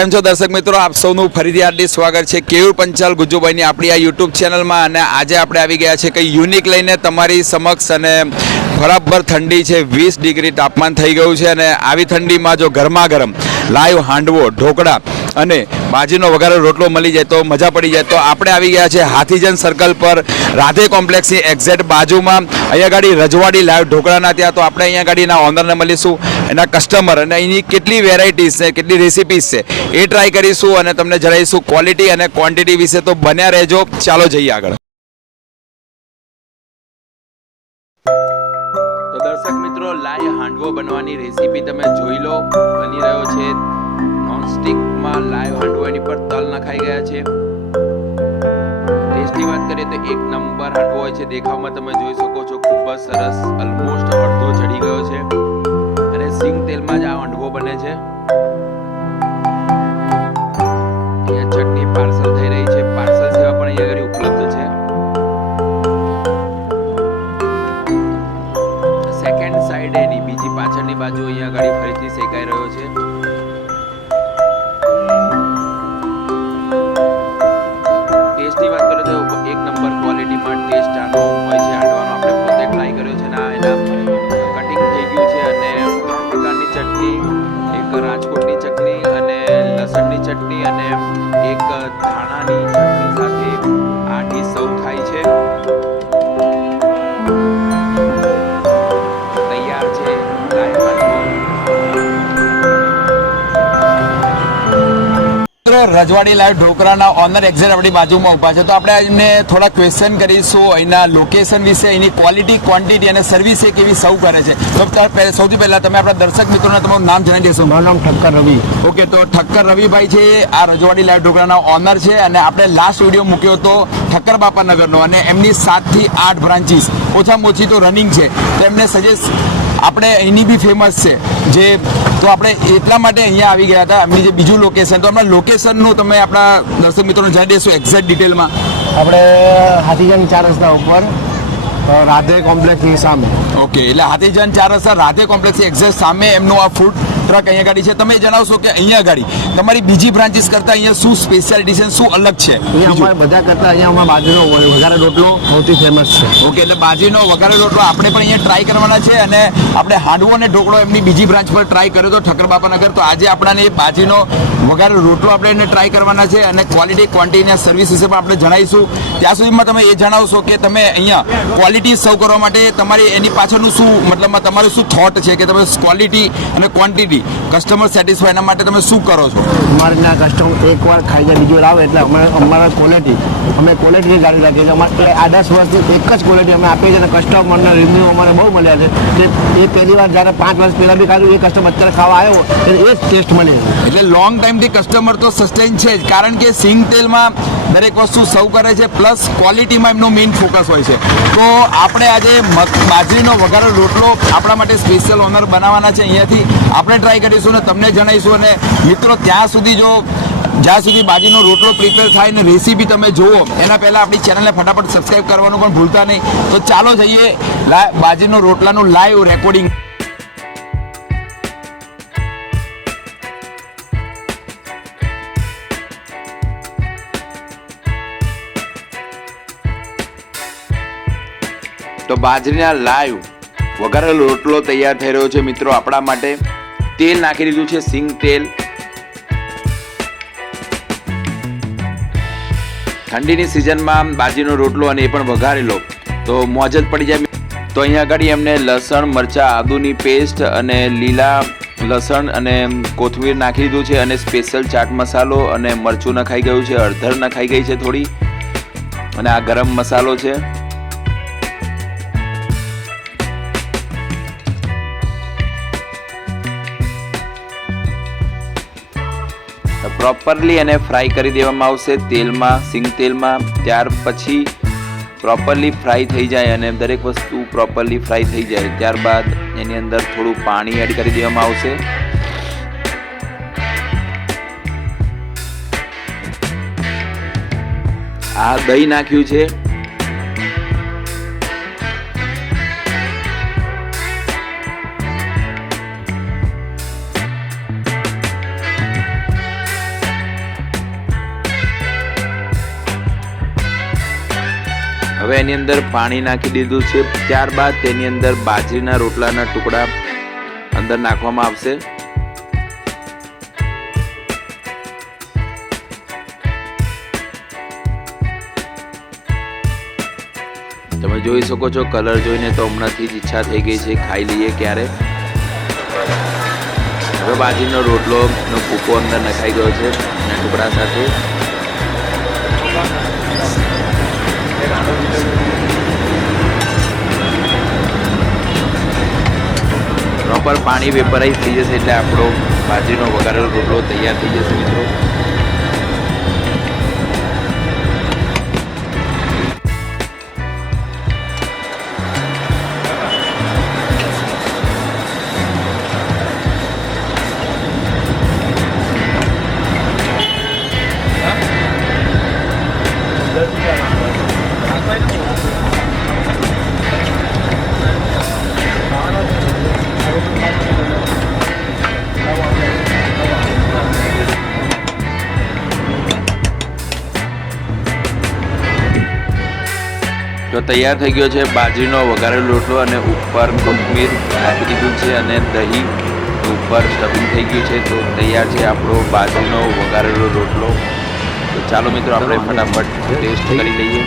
કેમ છો દર્શક મિત્રો, આપ સૌનું ફરીથી હાર્દિક સ્વાગત છે કેયુર પંચાલ ગુજ્જુભાઈની આપણી આ યુટ્યુબ ચેનલમાં. અને આજે આપણે આવી ગયા છે કંઈ યુનિક લઈને તમારી સમક્ષ. અને બરાબર ઠંડી છે, 20 ડિગ્રી તાપમાન થઈ ગયું છે. અને આવી ઠંડીમાં જો ગરમા ગરમ લાઈવ હાંડવો, ઢોકળા અને બાજીનો વઘારેલો રોટલો મળી જાય તો મજા પડી જાય. તો આપણે આવી ગયા છે હાથીજન સર્કલ પર, રાધે કોમ્પ્લેક્સની એક્ઝેક્ટ બાજુમાં. અહીંયા ગાડી રજવાડી લાઈવ ઢોકળાના ત્યાં. તો આપણે અહીંયા ગાડીના ઓનરને મળીશું, એના કસ્ટમર, અને અહીંની કેટલી વેરાયટીઝ છે, કેટલી રેસિપીઝ છે એ ટ્રાય કરીશું અને તમને જણાવીશું ક્વોલિટી અને ક્વોન્ટિટી વિશે. તો બન્યા રહેજો, ચાલો જઈએ આગળ. તો દર્શક મિત્રો, લાઈવ હાંડવો બનવાની રેસીપી તમે જોઈ લો. બની રહ્યો છે નોનસ્ટિકમાં લાઈવ હાંડવો, એની પર તલ નખાઈ ગયા છે. ટેસ્ટની વાત કરીએ તો એક નંબર હાંડવો હોય છે. દેખાવમાં તમે જોઈ શકો છો, ખૂબ જ સરસ, ઓલમોસ્ટ અડધો ચડી ગયો છે. અને સિંગ તેલમાં જ આ હાંડવો બને છે. અહીંયા ચટણી પાર્સલ થઈ રહી છે, પાર્સલ સેવા પણ અહીંયા આગળ ઉપલબ્ધ છે. સેકન્ડ સાઈડ એની બીજી પાછળની બાજુ અહીંયા આગળ ફરીથી શેકાઈ રહ્યો છે. ટેસ્ટની વાત કરીએ તો એક નંબર ક્વોલિટીમાં ટેસ્ટ આનો હોય છે. હાંડવાનો આપણે પોતે ટ્રાય કર્યો છે. ના એના કટિંગ થઈ ગયું છે. અને 3 પ્રકારની ચટણી, એક રાજકોટની ચટણી અને લસણની ચટણી અને એક ધાણાની ચટણી સાથે આ ડીશ સર્વ થાય છે. તૈયાર છે લાઈવ હાંડવો. રજવાડી લાઈવ ઢોકળાના ઓનર એક્ઝેક્ટ આપણી બાજુમાં ઊભા છે. તો આપણે એમને થોડા ક્વેશ્ચન કરીશું અહીંના લોકેશન વિશે, એની ક્વોલિટી, ક્વોન્ટિટી અને સર્વિસ એ કેવી સર્વ કરે છે. તો સૌથી પહેલા તમે આપણા દર્શક મિત્રોને તમારું નામ જણાવી દેશો. મારું નામ ઠક્કર રવિ. ઓકે, તો ઠક્કર રવિભાઈ છે આ રજવાડી લાઈવ ઢોકળાના ઓનર છે. અને આપણે લાસ્ટ વિડીયો મૂક્યો હતો ઠક્કર બાપાનગરનો, અને એમની 7 થી 8 બ્રાન્ચીસ ઓછામાં ઓછી તો રનિંગ છે. તો એમને સજેસ્ટ આપણે અહીંની બી ફેમસ છે જે, તો આપણે એટલા માટે અહીંયા આવી ગયા હતા. એમની જે બીજું લોકેશન, તો આપણા લોકેશનનું તમે આપણા દર્શક મિત્રોને જણાવી દેશો એક્ઝેક્ટ ડિટેલમાં. આપણે હાથીજન 4 રસ્તા ઉપર રાધે કોમ્પ્લેક્સની સામે. ઓકે, એટલે હાથીજન 4 રસ્તા રાધે કોમ્પ્લેક્સ એક્ઝેક્ટ સામે એમનું આ ફૂડ ટ્રક અહીંયા ગાડી છે. તમે જણાવશો કે અહીંયા ગાડી તમારી બીજી બ્રાન્ચીસ કરતા અહીંયા શું સ્પેશિયાલિટી છે, શું અલગ છે? અહીંયા અમારે બધા કરતા અહીંયા અમારા બાજુનો વઘારેલો રોટલો સૌથી ફેમસ છે. ઓકે, એટલે બાજીનો વઘારેલો રોટલો આપણે પણ અહીંયા ટ્રાય કરવાના છે. અને આપણે હાંડવો અને ઢોકળો એમની બીજી બ્રાન્ચ પર ટ્રાય કર્યો તો ઠક્કર બાપાનગર. તો આજે આપણાને એ બાજીનો વઘારેલો રોટલો આપણે એને ટ્રાય કરવાના છે. અને ક્વોલિટી, ક્વોન્ટિટી અને સર્વિસ વિશે પણ આપણે જણાવીશું. ત્યાં સુધીમાં તમે એ જણાવશો કે તમે અહીંયા ક્વોલિટી સર્વ કરવા માટે તમારી એની પાછળનું શું, મતલબમાં તમારું શું થોટ છે કે તમે ક્વોલિટી અને ક્વોન્ટિટી કસ્ટમર સેટિસ્ફાય એના માટે તમે શું કરો છો? અમારે ત્યાં કસ્ટમર એકવાર ખાઈ જાય બીજી વાર આવે એટલે અમારા ક્વોલિટી, અમે ક્વોલિટીની ગાડી રાખીએ છીએ. અમારે આ 10 વર્ષથી એક જ ક્વોલિટી અમે આપીએ છીએ. અને કસ્ટમરના રિવ્યૂ અમારે બહુ મળ્યા છે કે એ પહેલી વાર જ્યારે 5 વર્ષ પહેલાં બી ખાધું, એ કસ્ટમર અત્યારે ખાવા આવ્યો એટલે એ જ ટેસ્ટ મળે. એટલે લોંગ ટાઈમથી કસ્ટમર તો સસ્ટેન છે જ, કારણ કે સિંગ તેલમાં દરેક વસ્તુ સર્વ કરે છે, પ્લસ ક્વોલિટીમાં એમનો મેઇન ફોકસ હોય છે. તો આપણે આજે બાજરીનો વઘારેલો રોટલો આપણા માટે સ્પેશિયલ ઓનર બનાવવાના છે. અહીંયાથી આપણે ટ્રાય કરીશું અને તમને જણાવીશું. અને મિત્રો, ત્યાં સુધી જ્યાં સુધી બાજીનો રોટલો પ્રિપેર થાય ને રેસીપી તમે જુઓ એના પહેલાં આપણી ચેનલને ફટાફટ સબસ્ક્રાઈબ કરવાનું પણ ભૂલતા નહીં. તો ચાલો જઈએ બાજીનો રોટલાનું લાઈવ રેકોર્ડિંગ. તો બાજરીના લાઈવ વઘારેલો રોટલો તૈયાર થઈ રહ્યો છે મિત્રો આપણા માટે. તેલ નાખી દીધું છે, સિંગ તેલ. ઠંડીની સિઝનમાં બાજીનો રોટલો અને એ પણ વઘારેલો તો મોજ જ પડી જાય. તો અહીંયા આગળ એમને લસણ, મરચાં, આદુની પેસ્ટ અને લીલા લસણ અને કોથમીર નાખી દીધું છે. અને સ્પેશિયલ ચાટ મસાલો અને મરચું નખાઈ ગયું છે, હળદર નખાઈ ગઈ છે થોડી, અને આ ગરમ મસાલો છે. પ્રોપરલી એને ફ્રાય કરી દેવામાં આવશે તેલમાં, સિંગ તેલમાં. ત્યાર પછી પ્રોપરલી ફ્રાય થઈ જાય અને દરેક વસ્તુ પ્રોપરલી ફ્રાય થઈ જાય ત્યારબાદ એની અંદર થોડું પાણી એડ કરી દેવામાં આવશે. આ દહીં નાખ્યું છે. એની અંદર પાણી નાખી દીધું છે. ત્યારબાદ તેની અંદર બાજરીના રોટલાના ટુકડા અંદર નાખવામાં આવશે. તમે જોઈ શકો છો કલર જોઈને તો હમણાંથી જ ઈચ્છા થઈ ગઈ છે ખાઈ લઈએ ક્યારે. હવે બાજરીનો રોટલો નો ભૂકો અંદર નખાઈ ગયો છે અને ટુકડા સાથે. પ્રોપર પાણી વેપરાઈઝ થઈ જશે એટલે આપણો બાજરીનો વઘારેલો રોટલો તૈયાર થઈ જશે મિત્રો. તો તૈયાર થઈ ગયો છે બાજરીનો વઘારેલો રોટલો અને ઉપર કોથમીર નાખી દીધું છે અને દહીં ઉપર સ્ટફિંગ થઈ ગયું છે. તો તૈયાર છે આપણો બાજરીનો વઘારેલો રોટલો. તો ચાલો મિત્રો આપણે ફટાફટ ટેસ્ટ કરી લઈએ.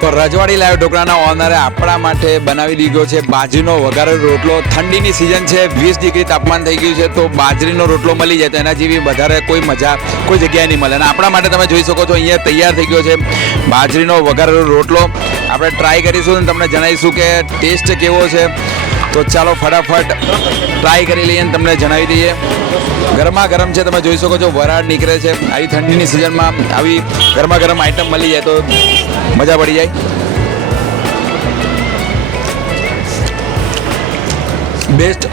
તો રજવાડી લાઈવ ઢોકળાના ઓનરે આપણા માટે બનાવી દીધો છે બાજરીનો વઘારેલો રોટલો. ઠંડીની સિઝન છે, 20 ડિગ્રી તાપમાન થઈ ગયું છે, તો બાજરીનો રોટલો મળી જાય તો એના જેવી વધારે કોઈ મજા કોઈ જગ્યાએ નહીં મળે. અને આપણા માટે તમે જોઈ શકો છો અહીંયા તૈયાર થઈ ગયો છે બાજરીનો વઘારેલો રોટલો. આપણે ટ્રાય કરીશું અને તમને જણાવીશું કે ટેસ્ટ કેવો છે. તો ચાલો ફટાફટ ટ્રાય કરી લઈએ અને તમને જણાવી દઈએ. ગરમા ગરમ છે, તમે જોઈ શકો છો વરાળ નીકળે છે. આવી ઠંડીની સિઝનમાં આવી ગરમા ગરમ આઈટમ મળી જાય તો મજા પડી જાય. બેસ્ટ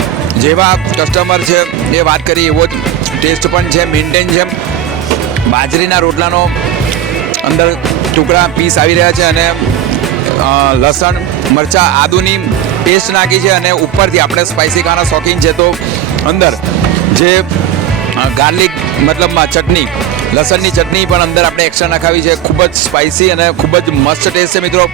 જેવા કસ્ટમર છે એ વાત કરી એવો જ ટેસ્ટ પણ છે, મેન્ટેન છે. બાજરીના રોટલાનો અંદર ટુકડા પીસ આવી રહ્યા છે અને લસણ મરચાં આદુની પેસ્ટ નાખી છે અને ઉપરથી આપણે સ્પાઇસી ખાના શોખીન છે તો અંદર જે ગાર્લિક મતલબમાં ચટણી લસણની ચટણી પણ અંદર આપણે એક્સ્ટ્રા નખાવી છે. ખૂબ જ સ્પાઇસી અને ખૂબ જ મસ્ત ટેસ્ટ છે મિત્રો.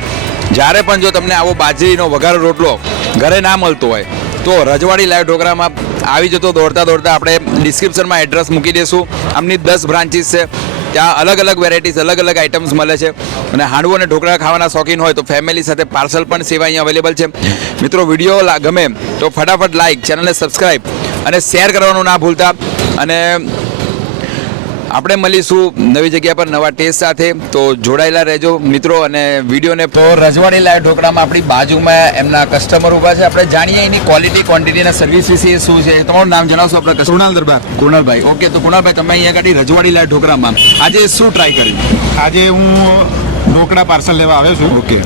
જ્યારે પણ જો તમને આવો બાજરીનો વઘારેલો રોટલો ઘરે ના મળતો હોય તો રજવાડી લાઈવ ઢોકળામાં આવી જતો દોડતા દોડતા આપણે ડિસ્ક્રિપ્શનમાં એડ્રેસ મૂકી દઈશું. આમની 10 બ્રાન્ચીસ છે, ત્યાં અલગ અલગ વેરાયટીઝ અલગ અલગ આઇટમ્સ મળે છે. અને હાંડવો અને ઢોકળા ખાવાના શોખીન હોય તો ફેમિલી સાથે પાર્સલ પણ સેવા અહીંયા અવેલેબલ છે. મિત્રો વિડીયો ગમે તો ફટાફટ લાઇક, ચેનલને સબસ્ક્રાઈબ અને શેર કરવાનું ના ભૂલતા. અને આપણે મળીશું નવી જગ્યા પર નવા ટેસ્ટ સાથે. તો જોડાયેલા રહેજો મિત્રો અને વિડીયોને. તો રજવાડી લાઈવ ઢોકળામાં આપણી બાજુમાં એમના કસ્ટમર ઊભા છે. આપણે જાણીએ એની ક્વોલિટી, ક્વોન્ટિટી અને સર્વિસ વિશે શું છે. તમારું નામ જણાવશો આપણે? કૃણાલ દરબાર. કુણાલભાઈ. ઓકે, તો કુણાલભાઈ તમે અહીંયા આગળ રજવાડી લાઈવ ઢોકળામાં આજે શું ટ્રાય કર્યું? આજે હું ઢોકળા પાર્સલ લેવા આવ્યો છું. ઓકે.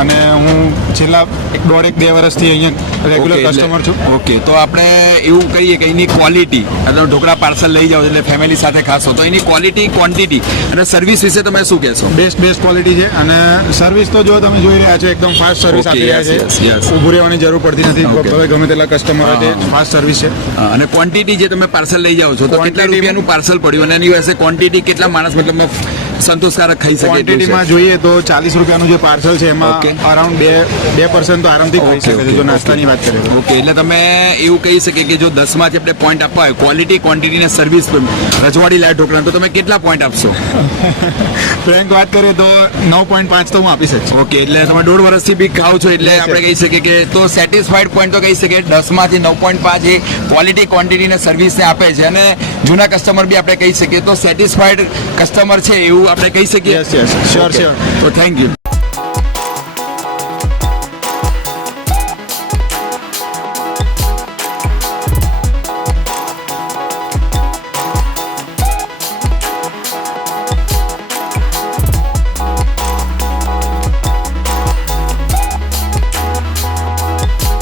અને હું છેલ્લા 1.5-2 વર્ષથી અહીંયા રેગ્યુલર કસ્ટમર છું. ઓકે, તો આપણે એવું કહીએ કે એની ક્વોલિટી તમે ઢોકળા પાર્સલ લઈ જાઓ એટલે ફેમિલી સાથે ખાશો તો એની ક્વોલિટી, ક્વોન્ટિટી અને સર્વિસ વિશે તમે શું કહેશો? બેસ્ટ ક્વોલિટી છે અને સર્વિસ તો જો તમે જોઈ રહ્યા છો એકદમ ફાસ્ટ સર્વિસ Okay, આપી રહ્યા yes, yes, yes. છે. ઊભું રહેવાની જરૂર પડતી નથી. Okay. હવે ગમે તેટલા કસ્ટમર હોય તે ફાસ્ટ સર્વિસ છે. અને ક્વોન્ટિટી જે તમે પાર્સલ લઈ જાઓ છો તો કેટલા Quantity- રૂપિયાનું પાર્સલ પડ્યું અને એની પાસે ક્વોન્ટિટી કેટલા માણસ મતલબ સંતોષકારક ખાઈ શકે? ક્વોન્ટિટીમાં જોઈએ તો 40 રૂપિયાનું જે પાર્સલ છે એમાં Okay. અરાઉન્ડ 2% તો આરામથી ખાઈ શકે છે જો નાસ્તાની વાત કરીએ તો. ઓકે, એટલે તમે એવું કહી શકીએ કે જો 10માંથી આપણે પોઈન્ટ આપવા હોય ક્વોલિટી, ક્વોન્ટિટી અને સર્વિસ રજવાડી લાઈવ ઢોકળા તો તમે કેટલા પોઈન્ટ આપશો? ફ્રેન્ક વાત કરીએ તો 9.5 તો હું આપી શકીશ. ઓકે, એટલે તમે 1.5 વર્ષથી બી ખાઓ છો એટલે Yes, આપણે કહી શકીએ કે તો સેટિસ્ફાઈડ પોઈન્ટ તો કહી શકીએ 10માંથી 9.5 એ ક્વોલિટી, ક્વોન્ટિટી અને સર્વિસને આપે છે. અને જૂના કસ્ટમર બી આપણે કહી શકીએ તો સેટિસ્ફાઈડ કસ્ટમર છે એવું આપણે કહી શકીએ. યસ શ્યોર તો થેન્ક યુ.